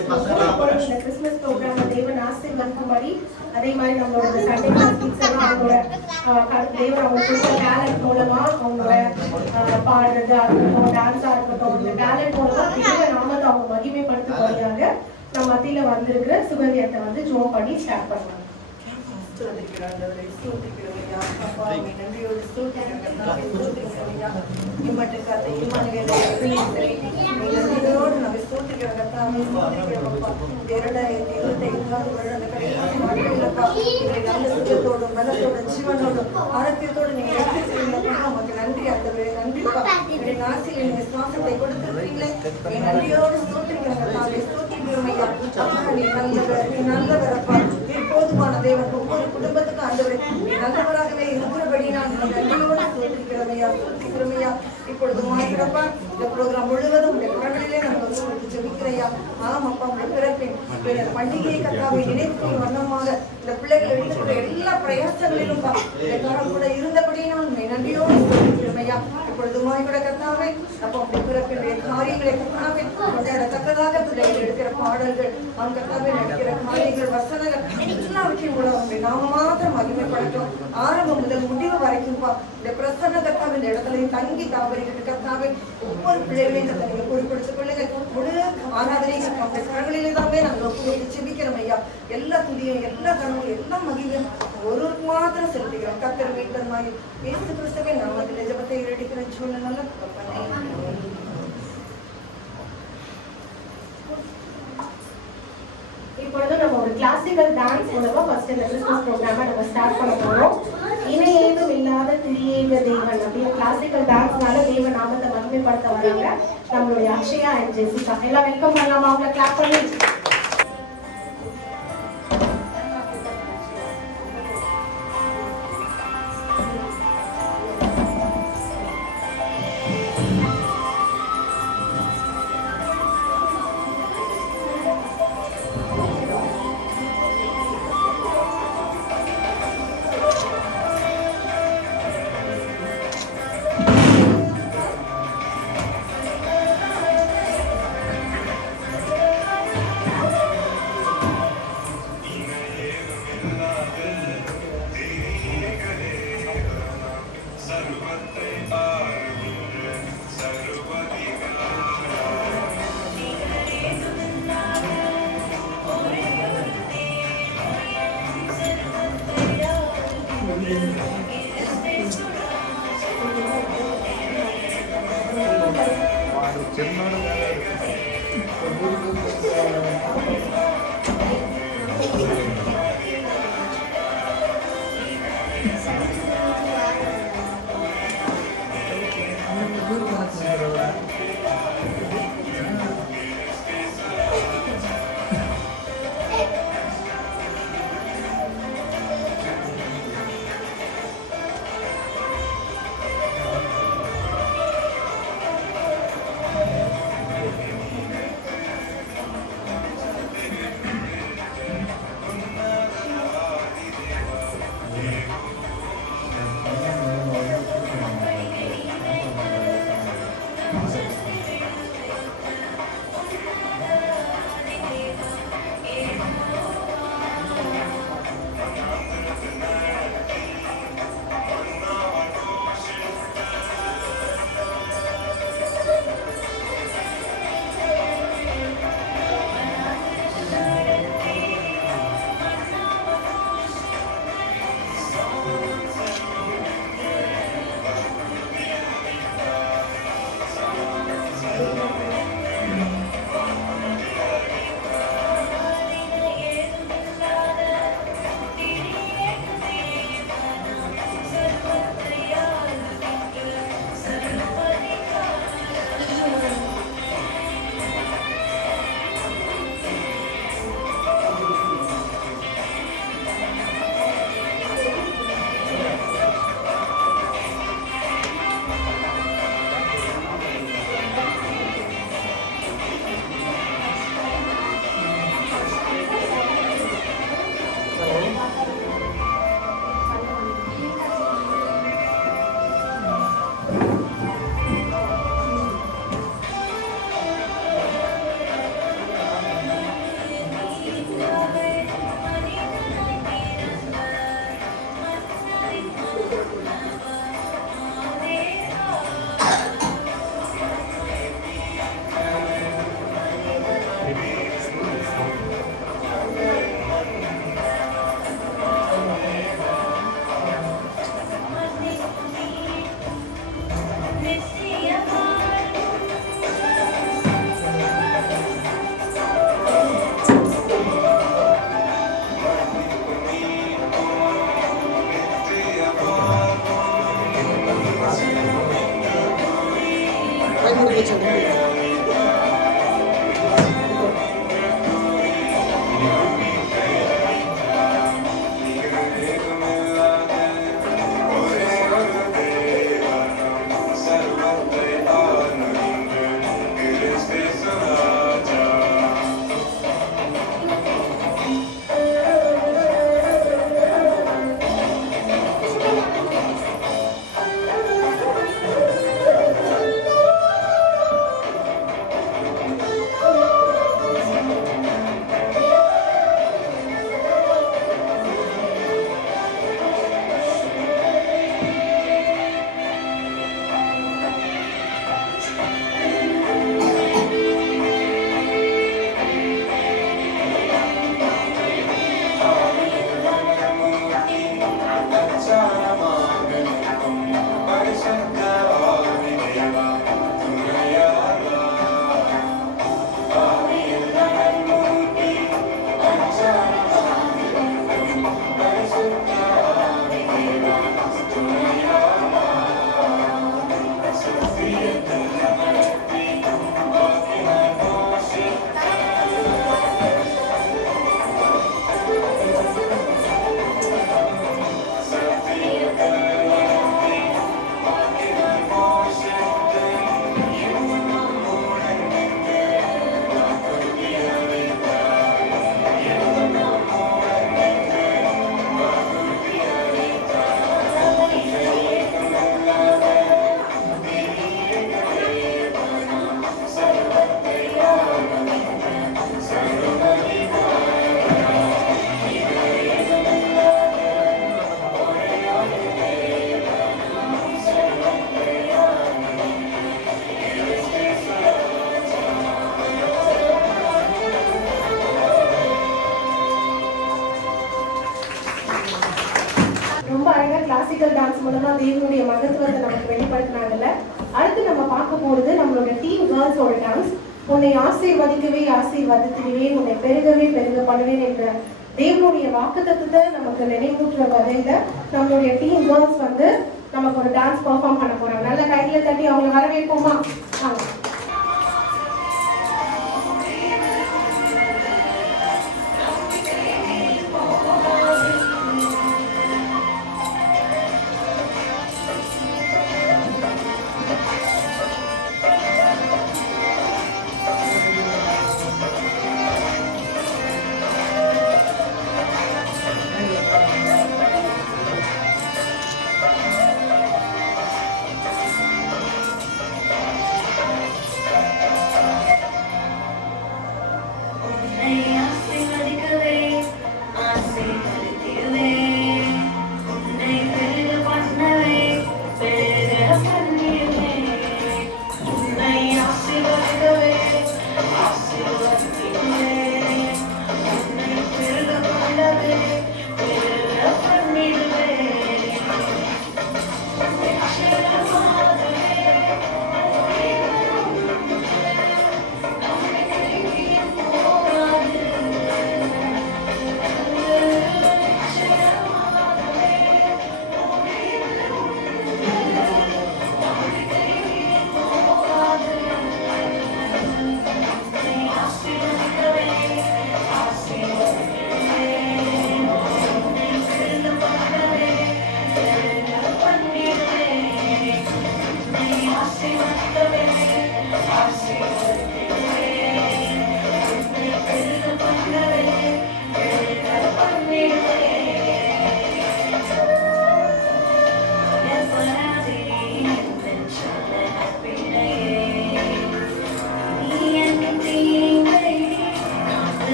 இந்த Christmas program தேவன் ஆசீர்வதிக்கும்படி அதே மாதிரி நம்மளோட சண்டே கிளாஸ் எல்லாம் அவங்களோட தேவன் அவங்க கொடுத்த டேலண்ட் மூலமா அவங்களோட பாடுறது இருக்கட்டும், டான்ஸா இருக்கட்டும், இந்த டேலண்ட் மூலமா தேவ நாமத்தை அவங்க மகிமைப்படுத்தும்படியாக நம்ம மத்தியில வந்திருக்கிற சுகந்தியத்தை வந்து ஜோம் பண்ணி ஸ்டார்ட் பண்ணுவாங்க. ஆரோக்கியத்தோடு நீங்க நமக்கு நன்றி ஆண்டவரே. நன்றிப்பா, என்னுடைய நாசியில் நீங்க சுவாசத்தை கொடுத்துருக்கீங்களே, நன்றியோடு ஸ்தோத்திரிக்கிறோம் ஐயா. நீ நல்லவர், நீ நல்லவரப்பா, நீ போதுமான தேவன். ஒவ்வொரு குடும்பத்துக்கும் ஆண்டவரே நீ நல்லவராகவே இருக்கிறபடி நான் நன்றியோடு ஸ்தோத்திரிக்கிறோம் ஐயா, ஸ்தோத்திரிக்கிறோம் ஐயா. இப்பொழுது மாறிடப்பா இந்த ப்ரோக்ராம் முழுவதும் உடைய குரங்களிலே நாங்கள் வந்து ஜெபிக்கிறையா. ஆமாப்பா, உடைய பிறப்பின் பண்டிகை கத்தாவை நினைக்கும் வண்ணமாக இந்த பிள்ளைகள் எடுத்துக்கிற எல்லா பிரயாசங்களிலும் கூட இருந்தபடி நான் நன்றியோடு சொல்லிக்கிறோம் ஐயா. இப்பொழுது கூட கத்தாவை அப்போ உடைய பிறப்பினுடைய காரியங்களை கத்தாவை கொண்டாடத்தக்கதாக பிள்ளைகள் எடுக்கிற பாடல்கள், அவங்க கத்தாவை நடிக்கிற காரியங்கள், வசனங்கள் எல்லாவற்றையும் கூட அவங்க நாம மாத்திரம் மகிமைப்படுத்தும். ஆரம்பம் முதல் முடிவு வரைக்கும்பா இந்த பிரசன்ன கத்தாவை இந்த இடத்துல தங்கி தாவரிக்கிட்டு கத்தாவை ஒவ்வொரு பிள்ளைகளையும் கத்த நீங்க பொறுப்படுத்த பிள்ளைங்க முழு ஆராதனைகள் அவங்க கரங்களிலே தாமே நாங்கள் ஒப்புக்கொண்டு செபிக்கிறோம் ஐயா. எல்லா துதியும், எல்லா கனவும், எல்லா மகிழ்வும் ஒருவருக்கு மாத்திரம் செலுத்துகிறோம். கத்தர் வீட்டமாய் இயேசு கிறிஸ்துவே நாமத்திலே ஜெபத்தை ஏறெடுக்கிற சூழ்நிலை. இப்பொழுது நம்ம ஒரு கிளாசிக்கல் டான்ஸ் மூலமா ஃபர்ஸ்ட் இந்த கிறிஸ்மஸ் ப்ரோக்ராமை நம்ம ஸ்டார்ட் பண்ண போறோம். இணையேதும் இல்லாத திரியேக தேவன் அப்படின்னு கிளாசிக்கல் டான்ஸ்னால தேவ நாமத்தை மகிமைப்படுத்த வராங்க நம்மளுடைய அக்ஷயா அண்ட் ஜெசிகா. எல்லாம் வெல்கம் பண்ணலாமா? அவங்களை கிளாப் பண்ணி கிளாசிக்கல் டான்ஸ் மூலமா தேவனுடைய மகத்துவத்தை நமக்கு வெளிப்படுத்தினாங்கல்ல. அடுத்து நம்ம பார்க்க போறது நம்மளோட டீம் கேர்ள்ஸோட டான்ஸ். உன்னை ஆசீர்வதிக்கவே ஆசீர்வதித்திடுவேன், உன்னை பெருகவே பெருக பண்ணுவேன் என்ற தேவனுடைய வாக்குத்தத்தத்தை நமக்கு நினைவூட்டுற வகையில நம்மளுடைய டீம் கேர்ள்ஸ் வந்து நமக்கு ஒரு டான்ஸ் பெர்ஃபார்ம் பண்ண போறாங்க. நல்ல கையில தட்டி அவங்களை வரவேற்போமா? வாங்க.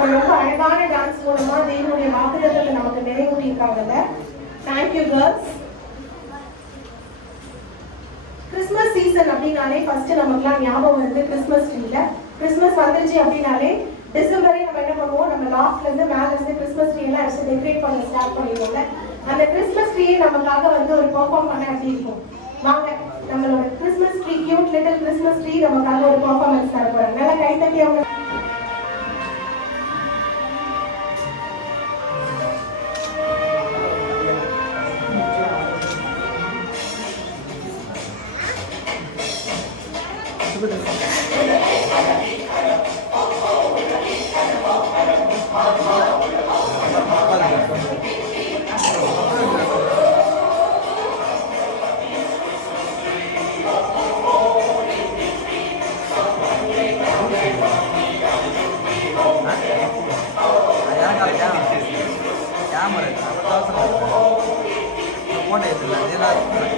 ரொம்ப அழகான டான்ஸ் மூலமா தேவனுடைய வாக்குத்தத்தத்தை நமக்கு நிறைவேற்றியிருக்காங்கல்ல. Thank you girls. கிறிஸ்மஸ் சீசன் அப்படின்னாலே ஃபர்ஸ்ட் நமக்குலாம் ஞாபகம் வந்து கிறிஸ்மஸ் ட்ரீல. கிறிஸ்மஸ் வந்துருச்சு அப்படின்னாலே டிசம்பரே நம்ம என்ன பண்ணுவோம், நம்ம லாஸ்ட்ல இருந்து மேல இருந்து கிறிஸ்மஸ் ட்ரீ எல்லாம் எடுத்து டெக்கரேட் பண்ண ஸ்டார்ட் பண்ணிடுவோம்ல. அந்த கிறிஸ்மஸ் ட்ரீயை நமக்காக வந்து ஒரு பெர்ஃபார்ம் பண்ண அப்படி இருக்கும். வாங்க, நம்மளோட Christmas tree, cute little Christmas tree நமக்காக ஒரு பெர்ஃபார்மன்ஸ் தர போறாங்க. நல்லா கை தட்டி அவங்க கேமரா ஃபோட்டோ எடுத்துல வீடியோ எடுத்து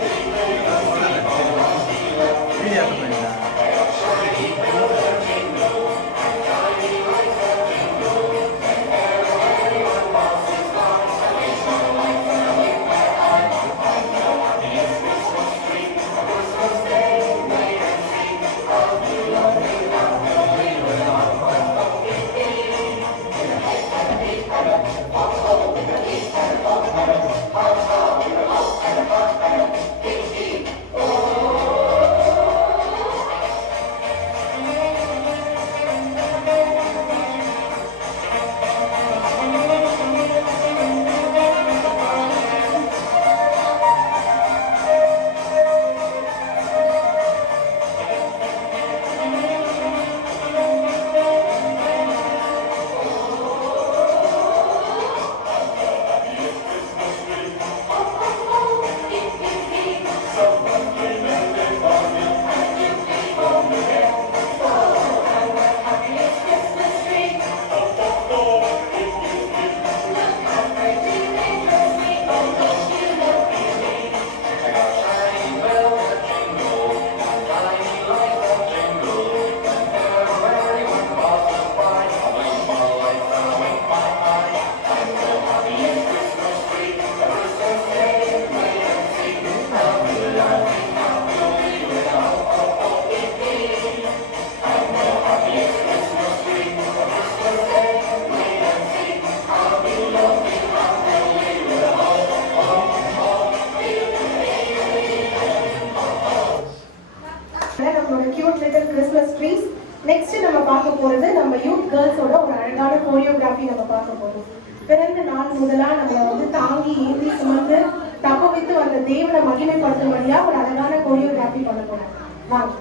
நம்மளோட cute little Christmas trees. Next நம்ம பார்க்க போறது நம்ம யூத் கேர்ள்ஸோட ஒரு அழகான கோரியோகிராஃபி நம்ம பார்க்க போறோம். பிறந்த நாள் முதலா நம்மளை வந்து தாங்கி ஏந்தி சுமந்து தப்ப வைத்து வந்த தேவனை மகிமைப்படுத்தும்படியா ஒரு அழகான கோரியோகிராஃபி பண்ண போறோம். வாங்க.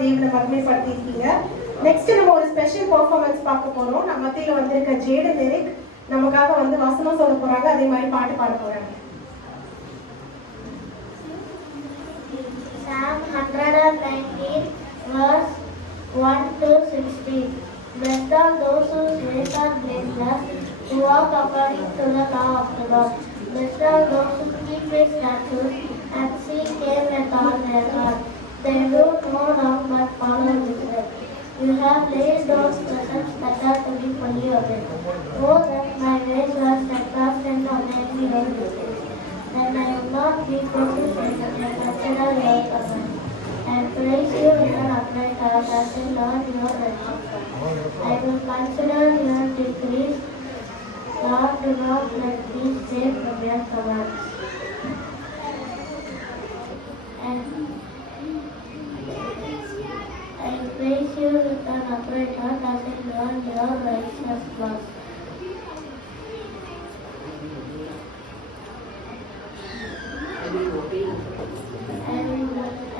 தேவனை மகிமைப்படுத்தியிருக்கீங்க. நெக்ஸ்ட் நம்ம ஒரு ஸ்பெஷல் பெர்ஃபார்மன்ஸ் பார்க்க போறோம். நம்ம மத்தியில வந்திருக்க ஜேடன் எரிக் நமக்காக வசனம் சொல்ல போறாங்க, அதே மாதிரி பாட்டு பாட போறாங்க. Psalm 119 verse 1 to 16. Blessed are those whose ways are blameless, who walk according to the law of the Lord. Blessed are those who keep His statutes and seek Him with all their heart. They do no wrong but follow His way. You have laid those precepts that are to be fully obeyed. Oh, that my ways were steadfast and obeying your decrees. Then I will not be put to shame when I consider your commandments, and praise you with an upright heart as I learn your righteousness. I will consider your decrees. Lord, do not let me stray from your commands. And I praise you with an upright heart as I learn your righteousness.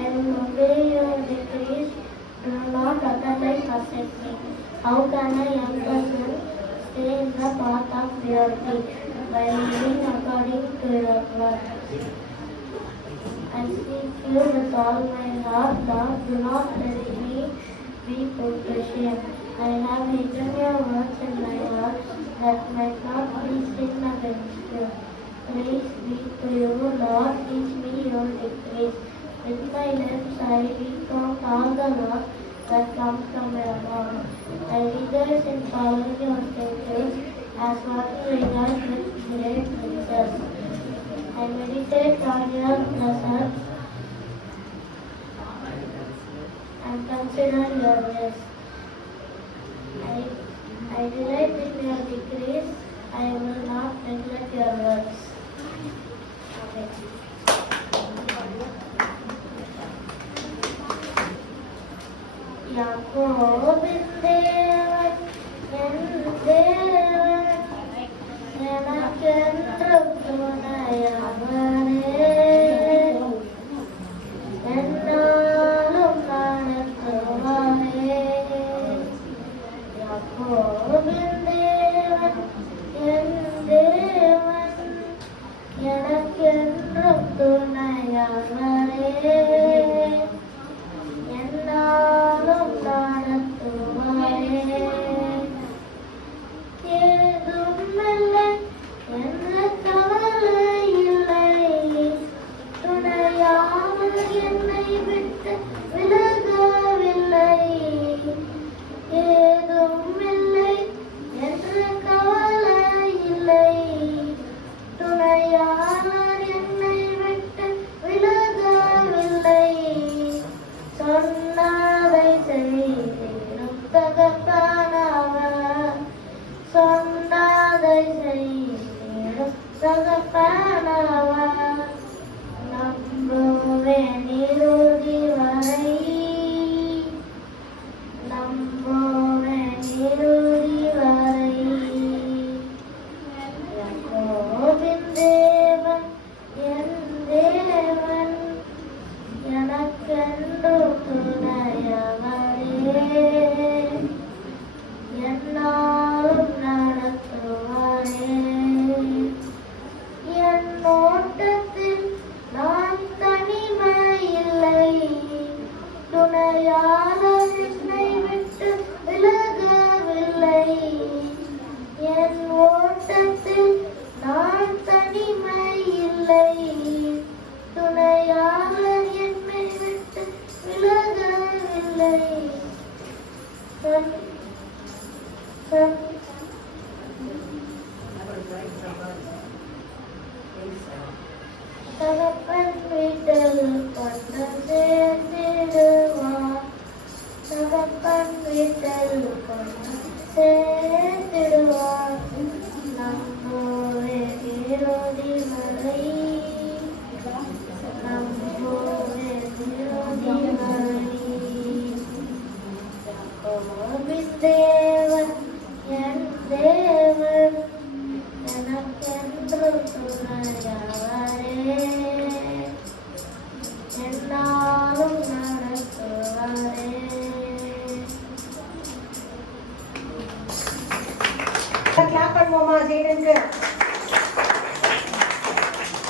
I will obey your decrees. Do not otherwise forsake me. How can a young person stay in the path of purity? By living according to your word. I seek you with all my heart. Lord, do not let me be put to shame. I have hidden your words in my heart, that might not be sin against you. Praise be to you, Lord, teach me your decrees. With my lips I recount all the laws that come from your mouth. I rejoice in following your statutes, as one rejoices with great riches. I meditate on your precepts and consider your ways. I delight in your decrees. I will not neglect your words. Amen. யாக்கோபின் தேவன் என் தேவன், எனக்கென்றும் துணையாவரே, என்னாலும் நடத்துவாரே. யாக்கோபின் தேவன் என் தேவன், எனக்கென்றும் துணையாவரே, என்னாலும் நடத்துவாரே. ஏதுமில்லை என்ற கவலை இல்லை, துணையாமல் என்னை விட்டு விலகவில்லை. ஏதுமில்லை என்ற கவலை இல்லை, துணையாமல் என்னை விட்டு விலகவில்லை. சொன்னதை செய்திடும் தகப்பனவர், சொன்னதை செய்திடும் தகப்பனவர். நம்புவேன் இறுதி வரை, நம்புவேன் இறுதி வரை. யாக்கோபின் தேவன் என் தேவன், எனக்கென்றும் துணையவரே, என்னாலும் நடத்துவாரே. என் ஓட்டத்தில் நான் தனிமையில்லை, துணையாளர் என்னை விட்டு விலகவில்லை. என் ஓட்டத்தில் நான் தனிமையில்லை, துணையாளர் என்னை விட்டு விலகவில்லை. தகப்பன் வீட்டில் கொண்டு சேர்த்திடுவார், தகப்பன் வீட்டில் கொண்டு சேர்த்திடுவார். நம்புவேன் இறுதி வரை, நம்புவேன் இறுதி வரை. யாக்கோபின் தேவன் என் தேவன், எனக்கென்றும் துணையாவரே, என்னாலும் நடத்துவாரே. கேக்குறதுக்கு.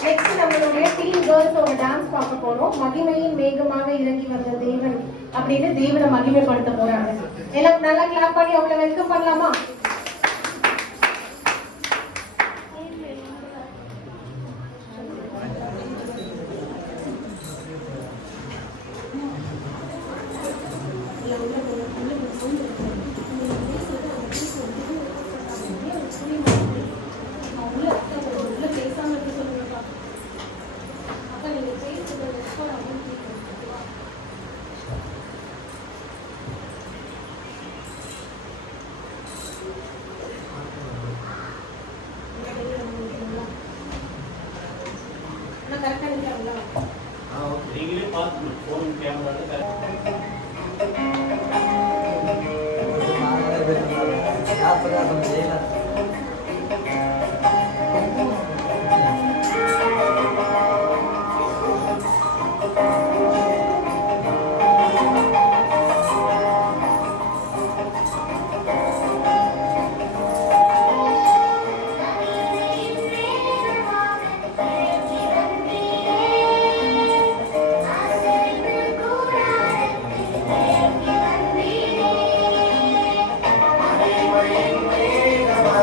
நெக்ஸ்ட் நம்மளுடைய டீன் கேர்ள்ஸோட டான்ஸ் பார்க்க போறோம். மகிமையின் வேகமாக இறங்கி வந்த தேவன் அப்படின்னு தேவனை மகிமைப்படுத்த போறாங்க. எல்லாம் நல்லா கிளாப் பண்ணி அவங்களை வெல்கம் பண்ணலாமா? நீங்களே பார்த்து phone camera Thank you.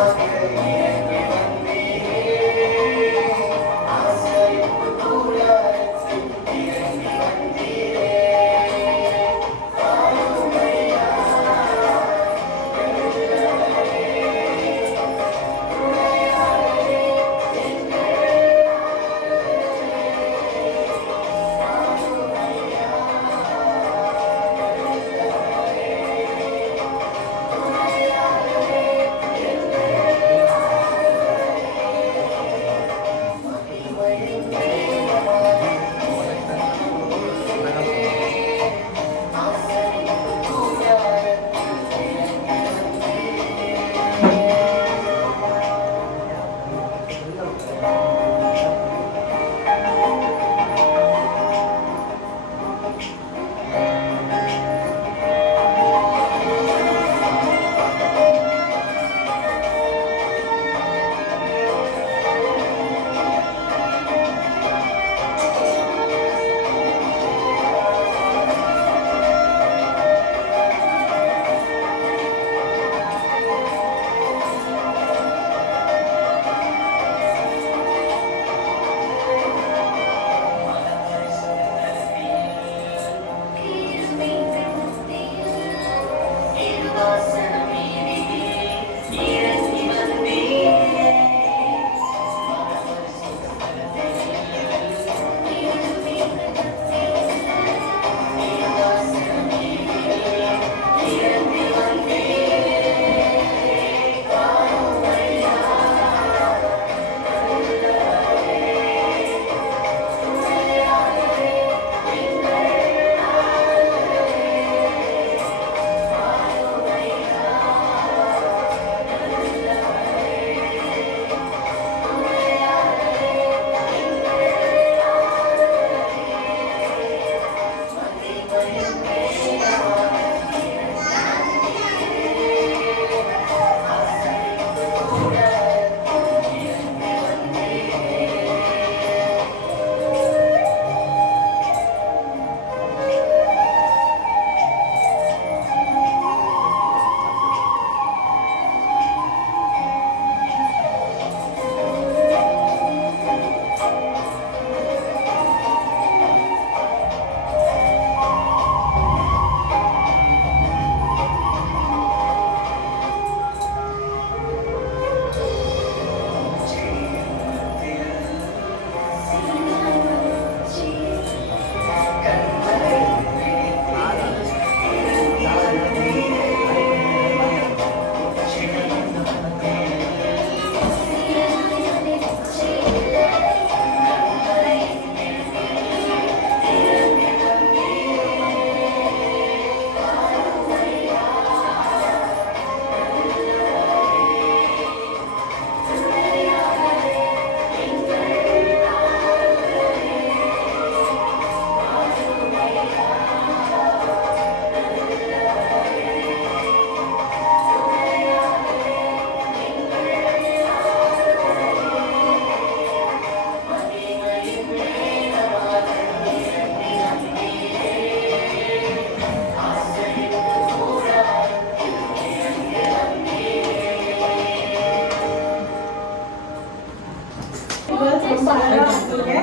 Girls ரொம்ப அழகா இருக்கீங்க.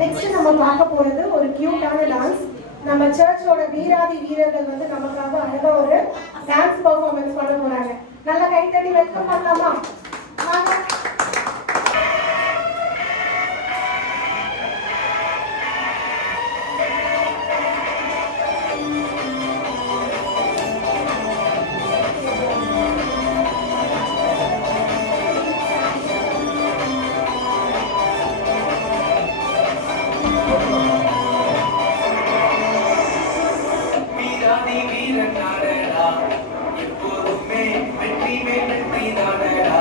நெக்ஸ்ட் நம்ம பார்க்க போறது ஒரு கியூட்டான டான்ஸ். நம்ம சர்ச்சோட வீராதி வீரர்கள் வந்து நமக்காக அழகா ஒரு டான்ஸ் பெர்ஃபார்மன்ஸ் பண்ண போறாங்க. நல்லா கை தட்டி வெல்கம் பண்ணலாமா? வாங்க. வீராதி வீரன் நாடடா, எப்போதுமே வெற்றி மேல் வெற்றி தானடா.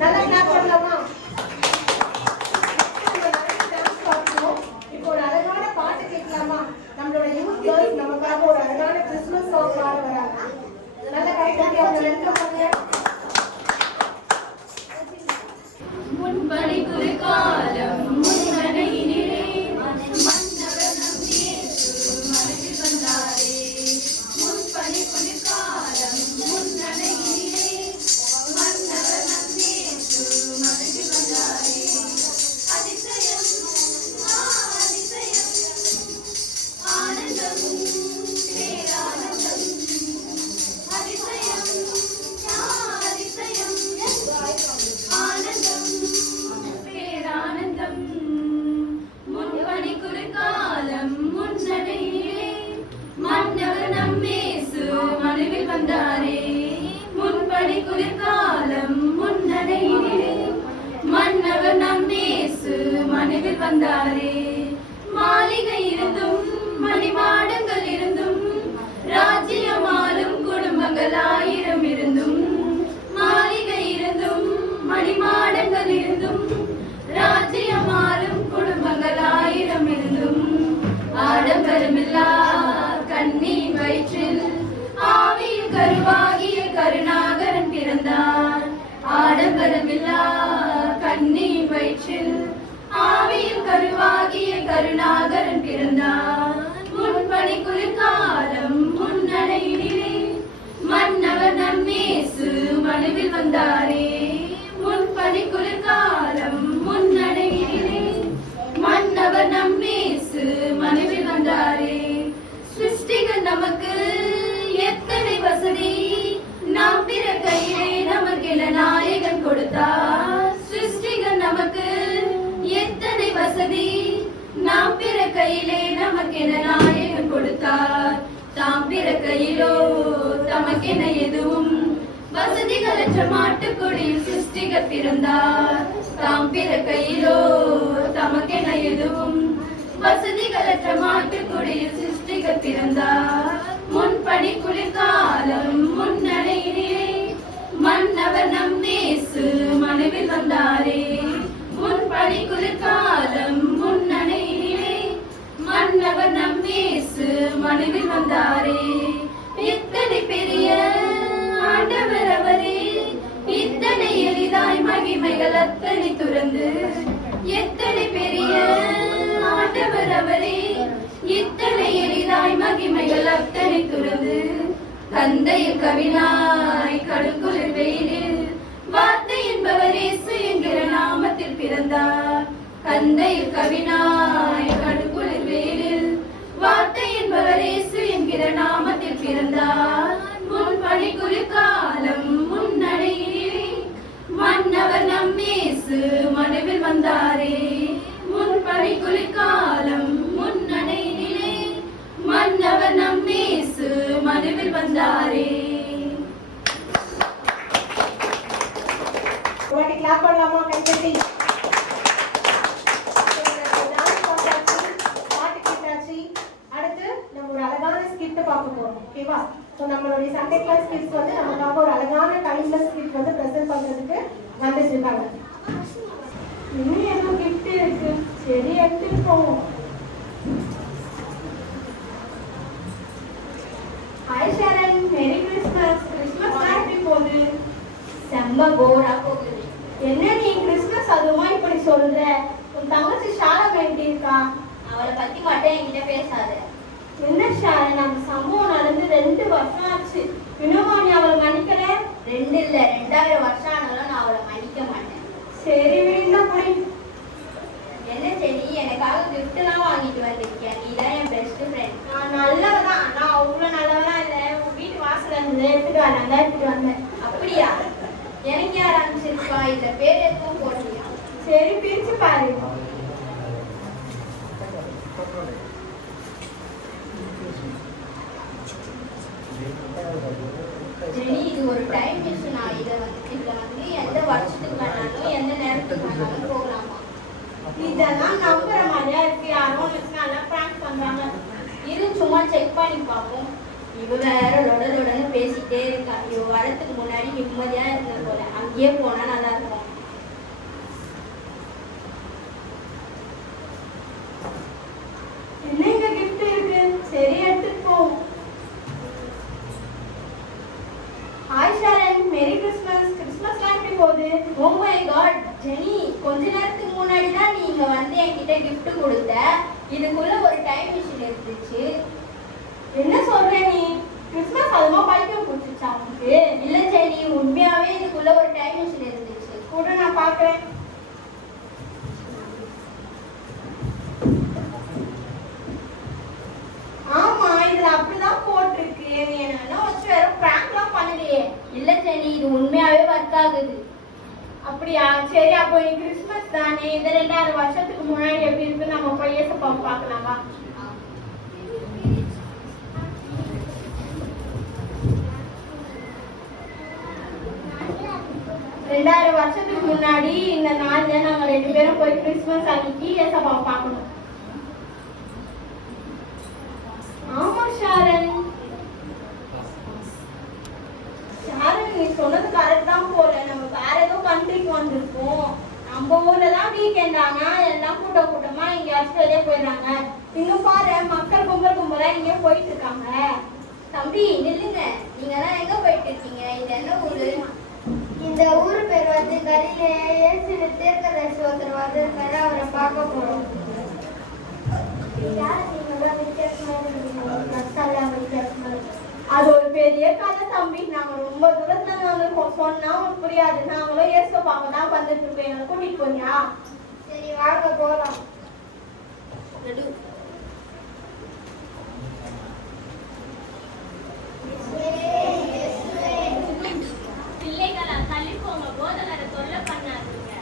நல்லா கிளாப் பண்ணலாமா? இப்போ ஒரு அழகான பாட்டு கேட்கலாமா? நம்மளோட யூத் கேர்ள்ஸ் நமக்காக ஒரு அழகான கிறிஸ்துமஸ் சாங் பாட வராங்க. நல்ல கை தட்டி அவங்க வெல்கம் பண்ணுங்க. முன்படி குறுகாலம் முன்னடையினிலே மன்னவர் நம் இயேசு மனதில் வந்தாரே. முன்படி குறுகாலம் முன்னடையினிலே மன்னவர் நம் இயேசு மனதில் வந்தாரே. அதிசயம் அதிசயம் ஆனந்தம் பேரானந்தம் அதிசயம் அதிசயம் ஆனந்தம் பேரானந்தம். முன்படி குறுகாலம் முன்னடையிலே மன்னவர் நம் இயேசு மனதில் வந்தாரே. முன்படி குறுகாலம் முன்னடையிலே மன்னவர் நம் இயேசு மனதில் வந்தாரே. மாளிகை இருந்தும் மணிமாடங்கள் இருந்தும் ராஜ்யமாலும் குடும்பங்கள் 1000 இருந்தும் மாளிகை இருந்தும் மணிமாடங்கள் இருந்தும் ராஜ்யமாலும் குடும்பங்கள் 1000 இருந்தும் ஆடம்பரமில்லா கன்னி வயிற்றில் ஆவியில் கருவாகிய கருணாகரன் பிறந்தார். ஆடம்பரமில்லா கன்னி வயிற்றில் ஆவியில் கருவாகிய கருணாகரன் பிறந்தார். முன்படி குளிர்காலம் முன்னடையினிலே மன்னவர் நம் இயேசு மனதில் வந்தாரே. முன்படி குளிர்காலம் முன்னடையினிலே மன்னவர் நம் இயேசு மனதில் வந்தாரே. சிருஷ்டிகள் நமக்கு எத்தனை வசதி, நாம் பிறக்கையிலே நமக்கென நாயகன் கொடுத்தார். சிருஷ்டிகள் நமக்கு எத்தனை வசதி, நாம் பிறக்கையிலே நமக்கென நாயகன் கொடுத்தார். தாம் பிறக்கையிலோ தமக்கென எதுவும் வசதிகளற்ற மாட்டுக்குடியில் சிருஷ்டிகர் பிறந்தார். தாம் பிறக்கையிலோ தமக்கென எதுவும் வசதிகளற்ற மாட்டுக்குடியில் சிருஷ்டிகர் பிறந்தார். முன்படி குளிர்காலம் முன்னடையினிலே மன்னவர் நம் இயேசு மனதில் வந்தாரே. முன்படி குளிர்காலம் முன்னடையினிலே மன்னவர் நம் இயேசு மனதில் வந்தாரே. எத்தனை பெரிய ஆண்டவர் அவரே, இத்தனை எளிதாய் மகிமைகள் அத்தனை துறந்து. எத்தனை பெரிய ஆண்டவர் அவரே, இத்தனை எளிதாய் மகிமைகள் அத்தனை துறந்து. கந்தையில் கவினாய் கடுங்குளிர் வெயிலில் வார்த்தை என்பவர் இயேசு என்கிற நாமத்தில் பிறந்தார். கந்தையில் கவினாய் கடுங்குளிர் வெயிலில் வார்த்தை என்பவர் இயேசு என்கிற நாமத்தில் பிறந்தார். முன்படி குளிர்காலம் முன்னடையினிலே மன்னவர் நம் இயேசு மனதில் வந்தாரே. முன்படி குளிர்காலம் முன்னடையினிலே மன்னவர் நம் இயேசு மனதில் வந்தாரே. ஒரு கிளாப் பண்ணலாமா? கை தட்டி. பாட்டு கேட்டாச்சு. அடுத்து நம்ம ஒரு அழகான ஸ்கிட் பார்க்க போறோம். ஓகேவா? ஸோ நம்மளுடைய சண்டே கிளாஸ் கிட்ஸ் வந்து நமக்காக ஒரு அழகான டைம்லெஸ் ஸ்கிட் வந்து ப்ரெசென்ட் பண்றதுக்கு வந்துட்டு இருக்காங்க. இன்னும் என்ன கிஃப்ட் இருக்கு? சரி, எடுத்துட்டு போவோம். Hi Sharan, merry Christmas. Christmas எப்படி போகுது? செம்ம போரா போகுது. என்ன நீ கிறிஸ்மஸ் அதுமா இப்படி சொல்ற? உன் தங்கச்சி ஷாரம் எப்படி இருக்கா? அவளை பத்தி மட்டும் என்கிட்ட பேசாத. என்ன ஷாரன், அந்த சம்பவம் நடந்து 2 வருஷம் ஆச்சு. இன்னுமா நீ அவளை மன்னிக்கல? 2 இல்ல 2000 வருஷம் ஆனாலும் நான் அவளை மன்னிக்க மாட்டேன். சரி, வீண் புடி. என்ன சரி, எனக்காக gift எல்லாம் வாங்கிட்டு வந்திருக்கேன். நீ தான் என் பெஸ்ட் ஃப்ரெண்ட். நான் நல்லவதான், நான் அவ்வளோ நல்லவனா இல்லை. உன் வீட்டு வாசல இருந்து எடுத்துட்டு வந்தேன். அப்படியா? எனக்கு யார் அனுப்பிச்சிருக்கா? இல்ல பேர் எதுவும் போடலையா? சரி, பிரிச்சு பாரு. ஜெனி, இது ஒரு டைம் மிஷினா? இதுல வந்து எந்த வருஷத்துக்கு வேணாலும் எந்த நேரத்துக்கு வேணாலும் போகலாமா? இதெல்லாம் நம்புற மாதிரியா இருக்கு? யாரும் நல்லா பிராங்க் பண்றாங்க. இரு, சும்மா செக் பண்ணி பார்ப்போம். இவ வேற லொடன்னு பேசிட்டே இருக்கா. இவ வரத்துக்கு முன்னாடி நிம்மதியா இருந்த போல. அங்கேயே போனா நல்லா இருக்கும். என்னங்க gift இருக்கு? சரி எடுத்துட்டு போ. Hi Sharon, merry Christmas. கிறிஸ்மஸ்லாம் எப்படி போகுது? ஓ மை காட் ஜெனி, கொஞ்ச நேரத்துக்கு முன்னாடி தான் நீங்க வந்து என்கிட்ட gift கொடுத்த. இதுக்குள்ள ஒரு டைம் மிஷின் இருந்துச்சு. என்ன சொல்ற நீ? கிறிஸ்மஸ் அதுமா பைத்தியம் பிடிச்சிச்சா உனக்கு? இல்ல ஜெனி, உண்மையாவே இதுக்குள்ள ஒரு டைம் மிஷின் இருந்துச்சு. கூட நான் பார்க்கறேன். ஆமா, இதுல அப்படிதான் போட்டிருக்கு. நீ என்ன வச்சு வேற பிராங்க்லாம் பண்ணலையே? இல்ல ஜெனி, இது உண்மையாவே ஒர்க் ஆகுது. அப்படியா? சரி, அப்போ நீ கிறிஸ்மஸ் தானே, இந்த 2000 வருஷத்துக்கு முன்னாடி எப்படி இருக்கு நம்ம போய் ஏசப்பா பார்க்கலாமா? 2000 வருஷத்துக்கு முன்னாடி இந்த நாள்ல நாங்க 2 பேரும் போய் கிறிஸ்மஸ் அன்னைக்கு ஏசப்பா பார்க்கணும். ஆமா ஷாரன். ஷாரன், நீ சொன்னது கரெக்ட் தான் போல. நம்ம வேற ஏதோ கண்ட்ரிக்கு வந்திருக்கோம். நம்ம ஊர்ல தான் வீக்கெண்ட் ஆனா எல்லாம் கூட்டமா எங்கேயாச்சும் வெளியே போயிடுறாங்க. இங்க பாரு, மக்கள் கும்பலா இங்கே போயிட்டு இருக்காங்க. தம்பி நில்லுங்க, நீங்க எல்லாம் எங்க போயிட்டு இருக்கீங்க? இது என்ன ஊரு? இந்த ஊர் பேர் வந்து கலிலேயா. இயேசு தீர்க்கதரிசி ஒருத்தர் வந்திருக்காரு, அவரை பார்க்க போறோம். அது ஒரு பெரிய கதை தம்பி. நாங்க ரொம்ப தூரத்துல வந்திருக்கோம். சொன்னா உனக்கு புரியாது. நாங்களும் இயேசு பார்க்க தான் வந்துட்டு இருக்கோம். எங்களை கூட்டிட்டு போறியா? சரி வாங்க போலாம். பிள்ளைகளா தள்ளி போங்க, போதகரை தொல்லை பண்ணாதீங்க.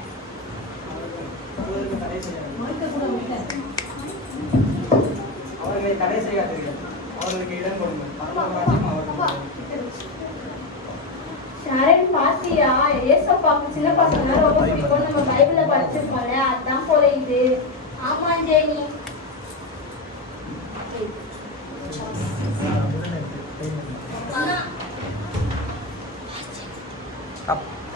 அவர்களை தடை செய்யாதீர்கள், அவர்களுக்கு இடம் கொடுங்கள். பரலோகராஜ்யம் அவர்களுக்கு. ஷாரன், பாத்தியா? ஏசப்பாக்கு சின்ன பசங்க ரொம்ப பிடிக்கும். நம்ம பைபிள்ல படிச்சிருக்கோம்ல, அதான் போல இது. ஆமா ஜெனி.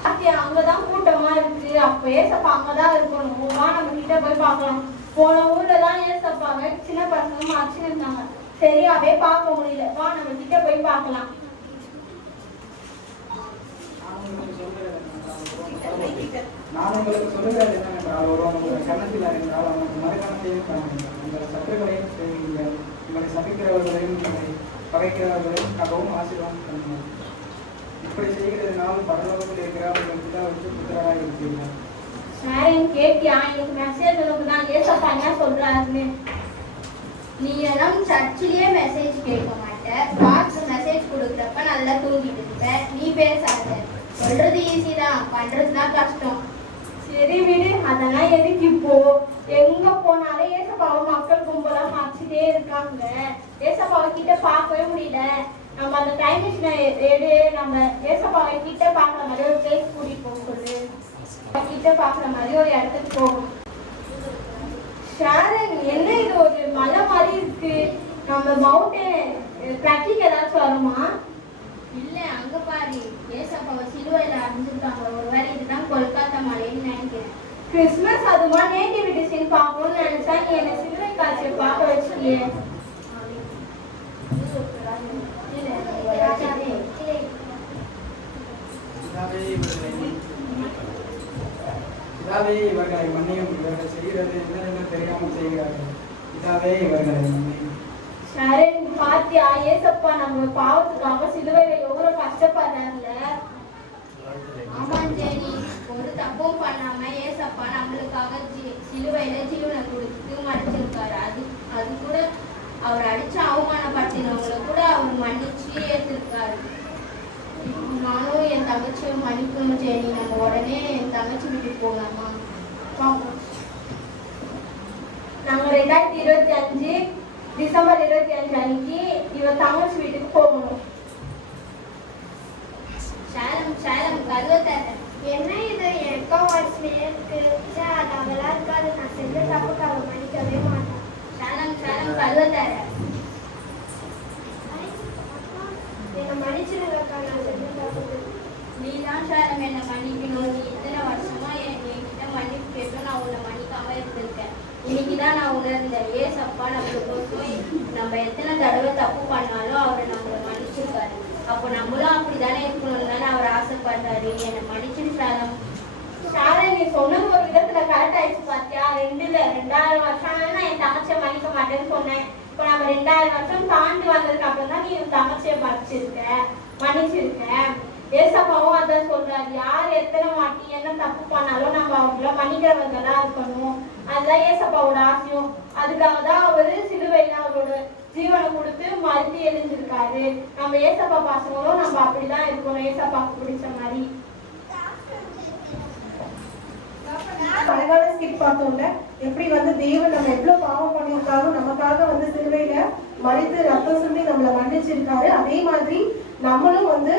பாத்தியா, அங்கதான் கூட்டமா இருக்கு. அப்ப ஏசப்பா அங்கதான் இருக்கணும். வா, நம்ம கிட்ட போய் பார்க்கலாம். போன ஊர்ல தான் ஏசப்பாவை சின்ன பசங்க மறைச்சு இருந்தாங்க. சரியாவே பார்க்க முடியல. வா, நம்ம கிட்ட போய் பார்க்கலாம். நான் உங்களுக்கு சொல்லுகிறது என்னவென்றால், ஒருவன் உங்கள் கன்னத்தில் அறிந்தால் அவனுக்கு மறுகணத்தையும் காணுங்கள். உங்கள் சத்துருக்களையும் செய்யுங்கள், உங்களை சபிக்கிறவர்களையும் உங்களை பகைக்கிறவர்களையும் மிகவும் ஆசீர்வாதம் பண்ணுங்கள். இப்படி செய்கிறதுனால் பரலோகத்தில் இருக்கிற உங்கள் பிதாவுக்கு புத்திரராக இருக்கிறீர்கள். ஷாரன், கேட்டியா? இன்னைக்கு மெசேஜ் தான் ஏசப்பா என்ன சொல்றாருன்னு. நீ எல்லாம் சர்ச்சிலேயே மெசேஜ் கேட்க மாட்டேன். பாக்ஸ் மெசேஜ் கொடுக்குறப்ப நல்லா தூங்கிட்டு இருப்ப. நீ பேசாத. சொல்றது ஈஸி தான், பண்றதுதான் கஷ்டம். சரி விடு, அதெல்லாம் எதுக்கு இப்போ? எங்க போனாலும் ஏசப்பாவை மக்கள் கும்பலா மறைச்சிட்டே இருக்காங்க. ஏசப்பாவை கிட்ட பார்க்கவே முடியல. நம்ம அந்த டைம் மிஷினை எடு, நம்ம ஏசப்பாவை கிட்ட பார்க்குற மாதிரி ஒரு பிளேஸ் கூட்டிட்டு போக சொல்லு. கிட்ட பார்க்குற மாதிரி ஒரு இடத்துக்கு போகணும். ஷாரன், என்ன இது ஒரு மலை மாதிரி இருக்கு? நம்ம மவுண்டன் ட்ரக்கிங் ஏதாச்சும் வருமா? இல்ல, அங்க பாரு, ஏசப்பாவை சிலுவையில அடைஞ்சிருக்காங்க. ஒருவேளை இதுதான் கொல்கத்தா மலைன்னு நினைக்கிறேன். கிறிஸ்மஸ் அதுமா நேட்டிவிட்டி சீன் பார்க்கணும்னு நினைச்சா நீ என்ன சிலுவை காட்சியை பார்க்க வச்சிருக்கியே. இதாவே இவர்களை மன்னியும், இவர்கள் செய்கிறது என்னென்ன தெரியாமல் செய்கிறார்கள். இதாவே இவர்களை மன்னியும். ஷாரன், பாத்தியா? ஏசப்பா நம்ம பாவத்துக்காக சிலுவையில எவ்வளவு கஷ்டப்படுறாருல. ஆமா ஜெனி, ஒரு தப்பும் பண்ணாம ஏசப்பா நம்மளுக்காக சிலுவையில ஜீவனை கொடுத்து மறைச்சிருக்காரு. அது கூட அவர் அடிச்சு அவமானப்படுத்தினவங்களை கூட அவர் மன்னிச்சு ஏற்றிருக்காரு. நானும் என் தங்கச்சியும் மன்னிக்கணும் ஜெனி. நம்ம உடனே என் தங்கச்சி வீட்டுக்கு போகலாமா? நாங்க 2025 டிசம்பர் 25 அன்னைக்கு இவன் தங்கச்சி வீட்டுக்கு போகணும். சேலம் கருவத்தர. என்ன இது எனக்கா வாய்ஸ்லயே இருக்கு? அது அவளா இருக்காது. நான் செஞ்ச தப்புக்கு அவ மன்னிக்கவே மாட்டேன். சேலம் கருவத்தர. என்னை மன்னிச்சிருங்கக்கா, நான் செஞ்ச தப்புக்கு. நீ தான் சேலம் என்னை மன்னிக்கணும். நீ இத்தனை வருஷமா என்கிட்ட மன்னிப்பு கேட்டும் நான் உன்னை மன்னிக்காம இருந்திருக்கேன். இன்னைக்குதான் அப்பதான் நான் உணர்ந்தேன் ஏசப்பா நம்மளுக்கு நம்ம எத்தனை தடவை தப்பு பண்ணாலும் அவரை நம்மளை மன்னிச்சிருக்காரு. அப்போ நம்மளும் அப்படிதானே இருக்கணும்னு தானே அவர் ஆசைப்படுறாரு. என்னை மன்னிச்சிருக்காரு. நீ சொன்னது ஒரு விதத்துல கரெக்ட் ஆயிடுச்சு பாத்தியா. 2000 வருஷம் நான் என் தங்கச்சியை மன்னிக்க மாட்டேன்னு சொன்னேன். இப்போ நம்ம 2000 வருஷம் தாண்டி வந்ததுக்கு அப்புறம் தான் நீ என் தங்கச்சியை மன்னிச்சிருக்க. ஏசப்பாவும் அதான் சொல்றாரு, யார் எத்தனை வாட்டி என்ன தப்பு பண்ணாலும் நம்ம அவங்கள மன்னிக்கிறவர்களா இருக்கணும். அதுதான் ஏசப்பாவோட ஆசையும். அதுக்காக தான் அவரு சிலுவையில அவரோட ஜீவனை கொடுத்து மறுத்து எழுந்திருக்காரு. நம்ம ஏசப்பா பாசங்களும் நம்ம அப்படிதான் இருக்கணும், ஏசப்பாக்கு பிடிச்ச மாதிரி. அழகான ஸ்கிட் பார்த்தோம்ல, எப்படி வந்து தேவன் நம்ம எவ்வளவு பாவம் பண்ணியிருக்காலும் நமக்காக வந்து சிலுவையில மறித்து ரத்தம் சிந்தி நம்மளை மன்னிச்சிருக்காரு. அதே மாதிரி நம்மளும் வந்து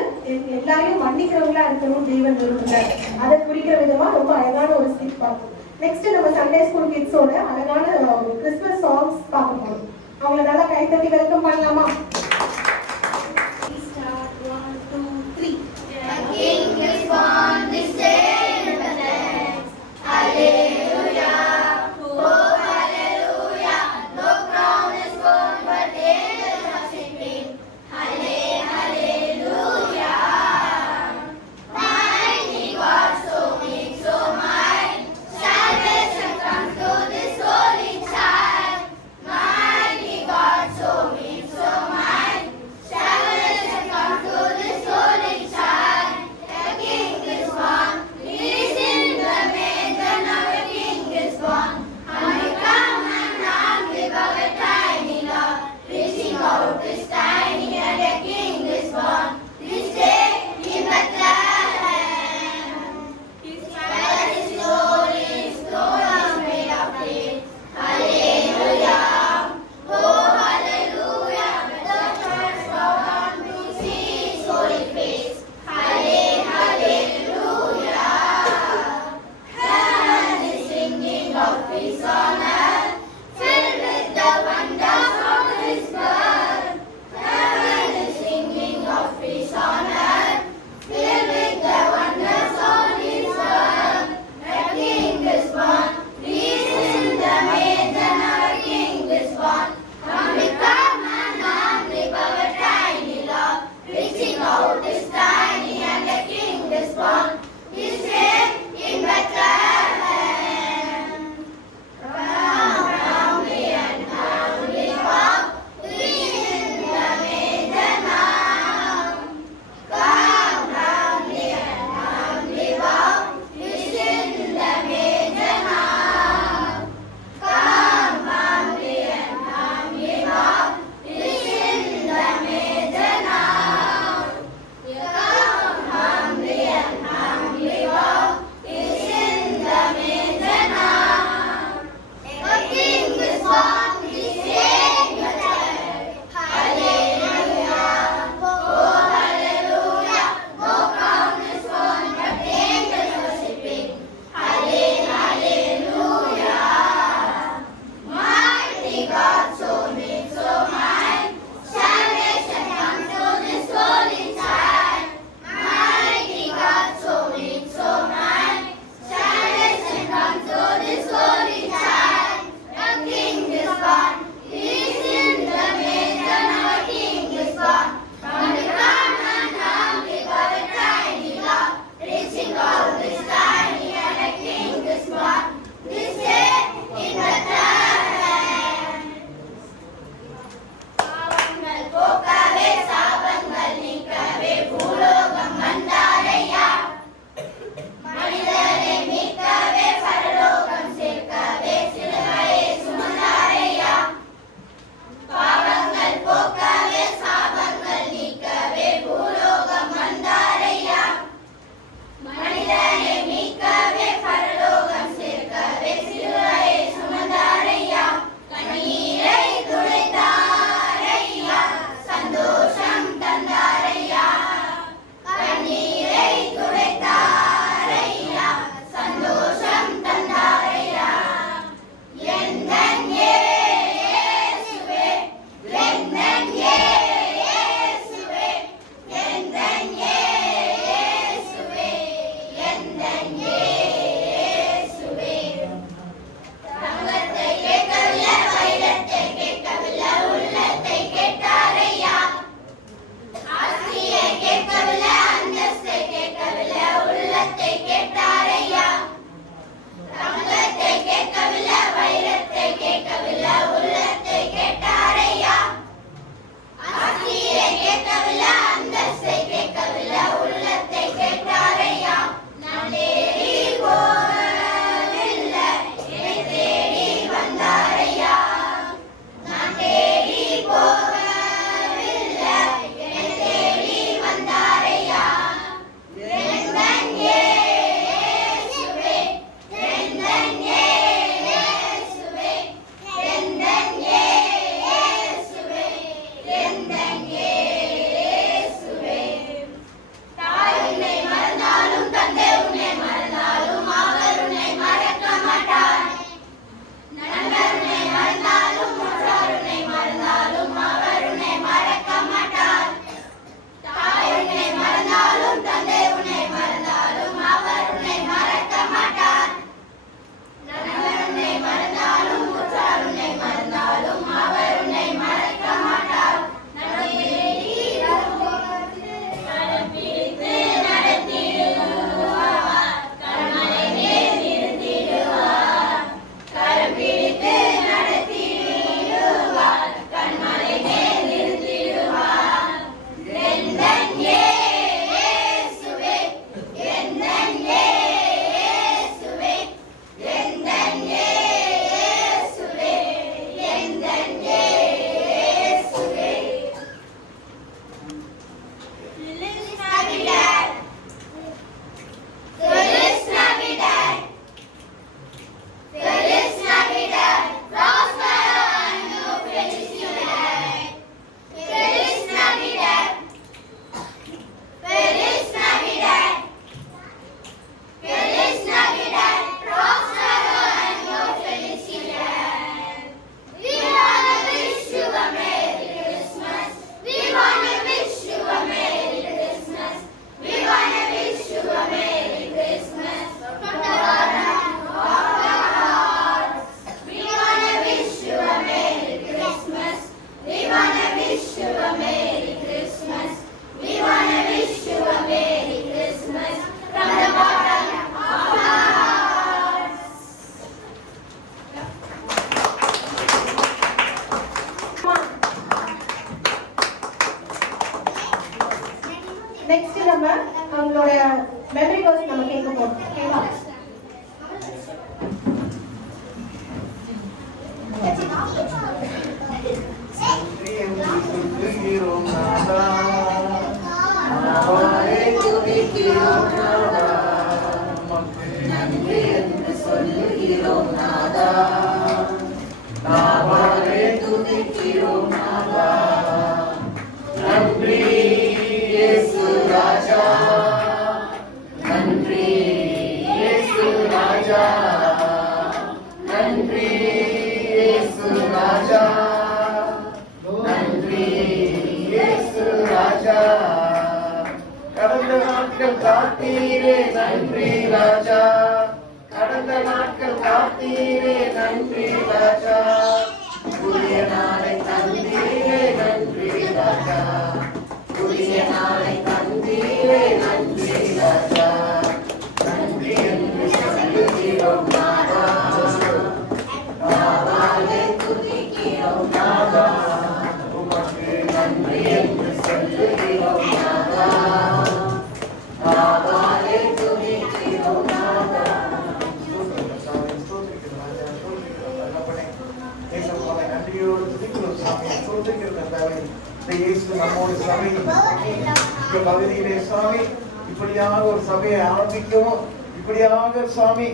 எல்லாரையும் மன்னிக்கிறவங்களா இருக்கணும் தேவன் விரும்புகிறார். அதை குறிக்கிற விதமா ரொம்ப அழகான ஒரு ஸ்கிட் பார்த்தோம். நெக்ஸ்ட் நம்ம சண்டே ஸ்கூல் கிட்ஸோட அழகான கிறிஸ்துமஸ் சாங்ஸ் பார்க்க போறோம். அவங்கள நல்லா கைத்தட்டி வெல்கம் பண்ணலாமா? மெமரி வேர்ஸ் நம்ம கேட்க போறோம். ஓகேவா? கடந்த நாட்கள் காத்தீரே நன்றி ராஜா, கடந்த நாட்கள் காத்தீரே நன்றி ராஜா, புதிய நாளை தந்தீரே நன்றி ராஜா, புதிய நாளை தந்தீரே நன்றி ராஜா, நன்றி என்று சொல்லுகிறோம் நாதா, நாதாலே துதிக்கிறோம் நாதா, உமக்கு நன்றி என்று சொல்லுகிறோம் நாதா, நாதாலே துதிக்கிறோம் நாதா. நன்றியோடு துதிக்கிறோம் சாமி, சோதரிக்கிறோம் கர்த்தாவே. இயேசு நம்மோடு சபை இந்த பகுதியிலே சாமி இப்படியாக ஒரு சபையை ஆரம்பிக்கவும், இப்படியாக சாமி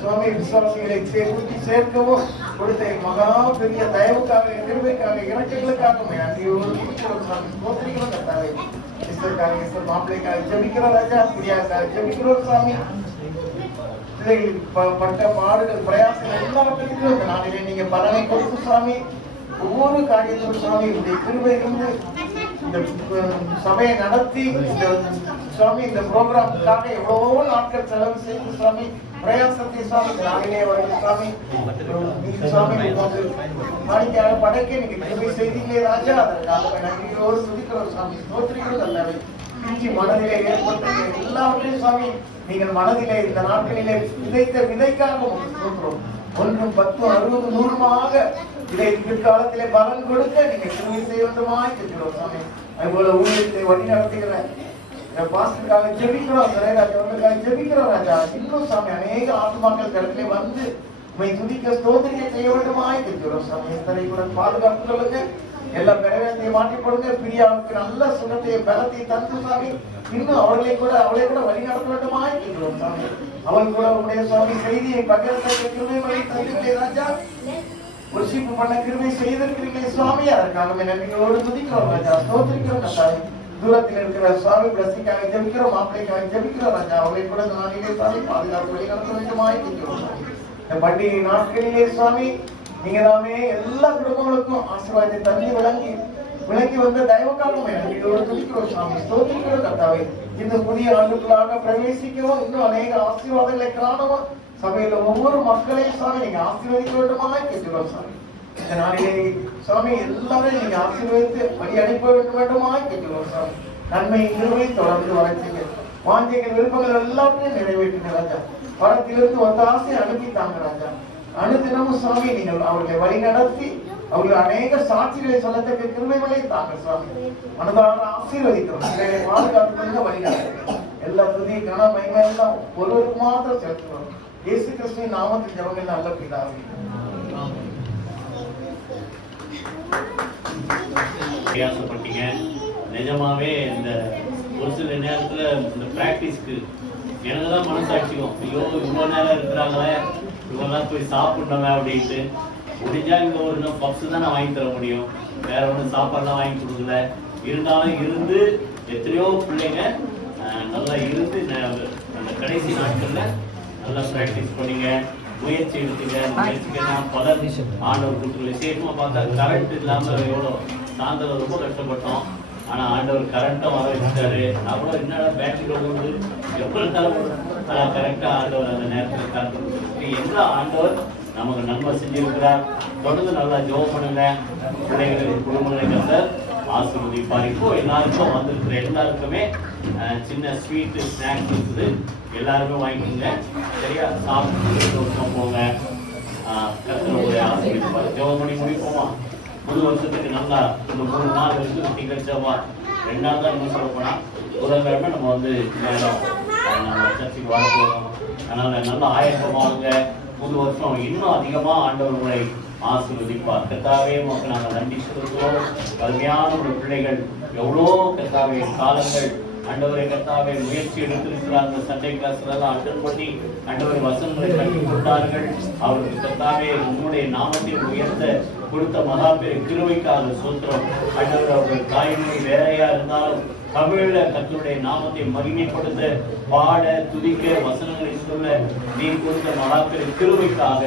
சுவாமி விசுவாசிகளை கூட்டி சேர்க்கவும் கொடுத்த மகா பெரிய தயவுக்காக, கிருபைக்காக, இறக்கங்களுக்காக நன்றியோடு துதிக்கிறோம் சாமி, சோதரிக்கிறோம் கர்த்தாவே. மாப்பிள்ளைக்காக ஜெபிக்கிறோம் ராஜா, பிரியாக்காக ஜெபிக்கிறோம் சாமி. பிள்ளைகள் பட்ட பாடுகள், பிரயாசங்கள் எல்லாவற்றிற்கும் இந்த நாளிலே நீங்க பலனை கொடுத்து சாமி, ஒவ்வொரு காரியத்திலும் சாமி உடைய கிருபை இருந்து இந்த சபையை நடத்தி இந்த சுவாமி இந்த ப்ரோக்ராமுக்காக எவ்வளவோ நாட்கள் செலவு செய்து சுவாமி பிரயாசத்தை சாமி நாளிலே வருது சாமி. நீங்க சாமி நாளைக்காக படைக்க நீங்க கிருபை செய்தீங்களே ராஜா, அதற்காக நன்றியோடு துதிக்கிறோம் சாமி, ஸ்தோத்திரிக்கிறோம் நல்லாவே. இஞ்சி மனதிலே ஏற்பட்ட எல்லாவற்றையும் சாமி நீங்கள் மனதிலே இந்த நாட்களிலே விதைத்த விதைக்காக சொல்கிறோம். 1, 10, 60, 100 இதை பிற்காலத்திலே பலன் கொடுக்க நீங்க கிருபை செய்ய வேண்டுமாய் கேட்கிறோம் சாமி. அதுபோல ஊழியத்தை வழி நடத்துகிற பாஸ்டருக்காக ஜெபிக்கிறோம், தலைவர்களுக்காக ஜெபிக்கிறோம் ராஜா. இன்னும் சாமி அநேக ஆத்மாக்கள் இடத்திலே வந்து உண்மை துதிக்க ஸ்தோத்திரிக்க செய்ய வேண்டுமாய் கேட்கிறோம் சாமி. எத்தனை கூட பாதுகாப்பு சொல்லுங்க, எல்லா பெறவேண்டிய மாற்றி போடுங்க. பிரியாவுக்கு நல்ல சுகத்தை பலத்தை தந்து சாமி இன்னும் அவளை கூட வழி நடத்த வேண்டுமாய் கேட்கிறோம் சாமி. அவள் கூட உடைய சுவாமி செய்தியை பகிர்ந்த கிருபை வழி தந்துவிட்டே ராஜா. ஒர்ஷிப் பண்ண கிருபை செய்திருக்கிறீங்களே சுவாமி, அதற்காக நன்றியோடு துதிக்கிறோம் ராஜா, ஸ்தோத்திரிக்கிறோம் கர்த்தாவே. தூரத்தில் இருக்கிற சுவாமி பிரசிக்காக ஜெபிக்கிறோம், மாப்பிள்ளைக்காக ஜெபிக்கிறோம் ராஜா. அவளை கூட நாளிலே சாமி பாதுகாப்பு வழி நடத்த வேண்டுமாய் கேட்கிறோம் சாமி. இந்த பண்டிகை நாட்களிலே சுவாமி நீங்க தாமே எல்லா குடும்பங்களுக்கும் ஆசீர்வாதத்தை தந்தி விளங்கி வந்த தயவுக்காக நன்றியோடு துதிக்கிறோம் சாமி, ஸ்தோத்திரிக்கிறோம் கர்த்தாவே. இந்த புதிய ஆண்டுகளாக பிரவேசிக்கவும் இன்னும் அநேக ஆசீர்வாதங்களை காணவும் சபையில ஒவ்வொரு மக்களையும் சாமி நீங்க ஆசீர்வதிக்க வேண்டுமாய் கேட்கிறோம் சாமி. இந்த நாளிலே சாமி எல்லாரும் நீங்க ஆசீர்வதித்து வழி அனுப்ப வேண்டுமாய் கேட்கிறோம் சாமி. நன்மை கிருபை தொடர்ந்து வளர்ச்சிங்க, வாஞ்சைகள் விருப்பங்கள் எல்லாத்தையும் நிறைவேற்றுங்க ராஜா. பணத்திலிருந்து ஒத்தாசை அனுப்பி தாங்க ராஜா. அனுதினமும் சுவாமி நீங்கள் அவர்களை வழி நடத்தி அவர்கள் அநேக சாட்சிகளை சொல்லத்தக்க கிருபைகளை தாங்க சுவாமி. மனதார ஆசீர்வதிக்கிறோம், பாதுகாப்பு வழி நடத்துங்க. எல்லா துதி கன மகிமை எல்லாம் ஒருவருக்கு மாத்திரம் செலுத்துகிறோம். இயேசு கிறிஸ்துவின் நாமத்தில் ஜெபங்கள் நல்ல பிதாவே. பிரயாசப்பட்டீங்க நிஜமாவே. இந்த ஒரு சில நேரத்துல இந்த பிராக்டிஸ்க்கு எனக்கு தான் மனசாட்சிக்கும், ஐயோ இவ்வளோ நேரம் இருக்கிறாங்களே, இவங்கெல்லாம் போய் சாப்பிடணுமே அப்படின்ட்டு. முடிஞ்சா இங்கே ஒரு இன்னும் பப்ஸ் தான் நான் வாங்கி தர முடியும், வேற ஒன்றும் சாப்பாடுலாம் வாங்கி கொடுக்கல. இருந்தாலும் இருந்து எத்தனையோ பிள்ளைங்க நல்லா இருந்து அந்த கடைசி நாட்களில் நல்லா ப்ராக்டிஸ் பண்ணீங்க, முயற்சி எடுத்துங்க. முயற்சிக்கெல்லாம் பலர் ஆண்டவர் கொடுத்துருங்க. விசேஷமாக பார்த்தா கரண்ட் இல்லாமல் எவ்வளோ சாயந்தரம் ரொம்ப கஷ்டப்பட்டோம். ஆனால் ஆண்டவர் கரண்ட்டும் வர வச்சுட்டாரு. அவ்வளோ என்னடா பேட்டரியில் கொண்டு எப்போ இருந்தாலும் கரெக்டாக ஆண்டவர் அந்த நேரத்தில் கரண்ட் கொடுத்துருக்கு. எவ்வளோ ஆண்டவர் நமக்கு நன்மை செஞ்சிருக்கிறார். தொடர்ந்து நல்லா ஜெபம் பண்ணுங்க. பிள்ளைகளின் குடும்பங்களை கர்த்தர் ஆசீர்வதிப்பார். இப்போ எல்லாருக்கும் வந்திருக்கிற எல்லாருக்குமே சின்ன ஸ்வீட்டு ஸ்நாக்ஸ் இருக்குது, எல்லாருமே வாங்கிக்கோங்க சரியா. சாப்பிட்டு போங்க, கர்த்தருடைய ஆசீர்வதிப்பார். ஜெபம் பண்ணி முடிப்போமா? புது வருஷத்துக்கு நல்லா இந்த 3 நாள் வரைக்கும் திங்கள் செவ்வாய் 2 நாள் தான் இன்னும் சொல்ல போனால் புதன்கிழமை நம்ம நேரம் நம்ம சர்ச்சுக்கு வர போகிறோம். அதனால நல்ல ஆயத்தமாகுங்க. புது வருஷம் இன்னும் அதிகமாக ஆண்டவர் உங்களை ஆசீர்வதிப்பார். கர்த்தாவே உமக்கு நாங்கள் நன்றி செலுத்துவோம். கல்வியான ஒரு பிள்ளைகள் எவ்வளோ கர்த்தாவே காலங்கள் ஆண்டவரை கர்த்தாவே முயற்சி எடுத்திருக்கிறாங்க. சண்டே கிளாஸ்லாம் அட்டன் பண்ணி ஆண்டவரை வசனங்களை கற்றுக் கொடுத்தார்கள். அவருக்கு கர்த்தாவே உங்களுடைய நாமத்தை உயர்த்த கொடுத்த மகா பெரிய கிருபைக்காக சூத்திரம். ஆண்டவர் அவர்கள் தாய்மொழி வேறையா இருந்தாலும் தமிழ்ல கர்த்தருடைய நாமத்தை மகிமைப்படுத்த பாட துதிக்க வசனங்களை சொல்ல நீ கொடுத்த மகா பெரிய கிருபைக்காக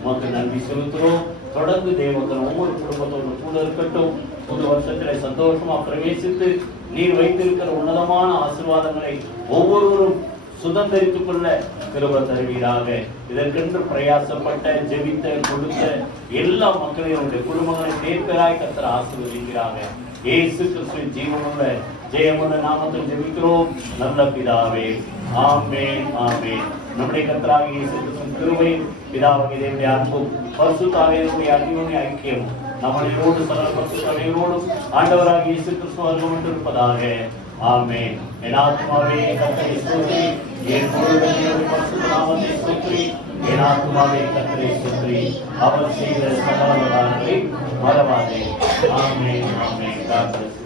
உமக்கு நன்றி செலுத்துறோம். தொடர்ந்து தேவன் ஒவ்வொரு குடும்பத்தோடு கூட இருக்கட்டும். புது வருஷத்துல சந்தோஷமா பிரவேசித்து நீர் வைத்திருக்கிற உன்னதமான ஆசீர்வாதங்களை ஒவ்வொருவரும் சுதந்திரித்துக் கொள்ள கிருபை தருவீராக. இதற்கென்று பிரயாசப்பட்ட ஜெபித்த கொடுத்த எல்லா மக்களையும் அவருடைய குடும்பங்களை சேர்ப்பராய் கர்த்தர் ஆசீர்வதிக்கிறாங்க. இயேசு கிறிஸ்துவின் ஜீவனுள்ள ஜெயமுள்ள நாமத்தில் ஜெபிக்கிறோம் நல்ல பிதாவே. ஆமென் ஆமென். நம்முடைய கர்த்தராகிய இயேசு கிறிஸ்துவின் கிருபை, பிதாவாகிய தேவனுடைய அன்பும் பரிசுத்த ஆவியானவருடைய அன்பின் ஐக்கியமும் நம்மளோடு சகல பரிசுத்த அனைவரோடும் ஆண்டவராகிய இயேசு கிறிஸ்து அவர்களோடு இருப்பதாக. ஆமென். என் ஆத்துமாவே கர்த்தரை ஸ்தோத்திரி, என் முழுவதும் பரிசுத்த நாமத்தை ஸ்தோத்திரி. என் ஆத்துமாவே கர்த்தரை ஸ்தோத்திரி, அவர் செய்த சகல உபகாரங்களை மறவாதே. ஆமென் ஆமென். God bless you.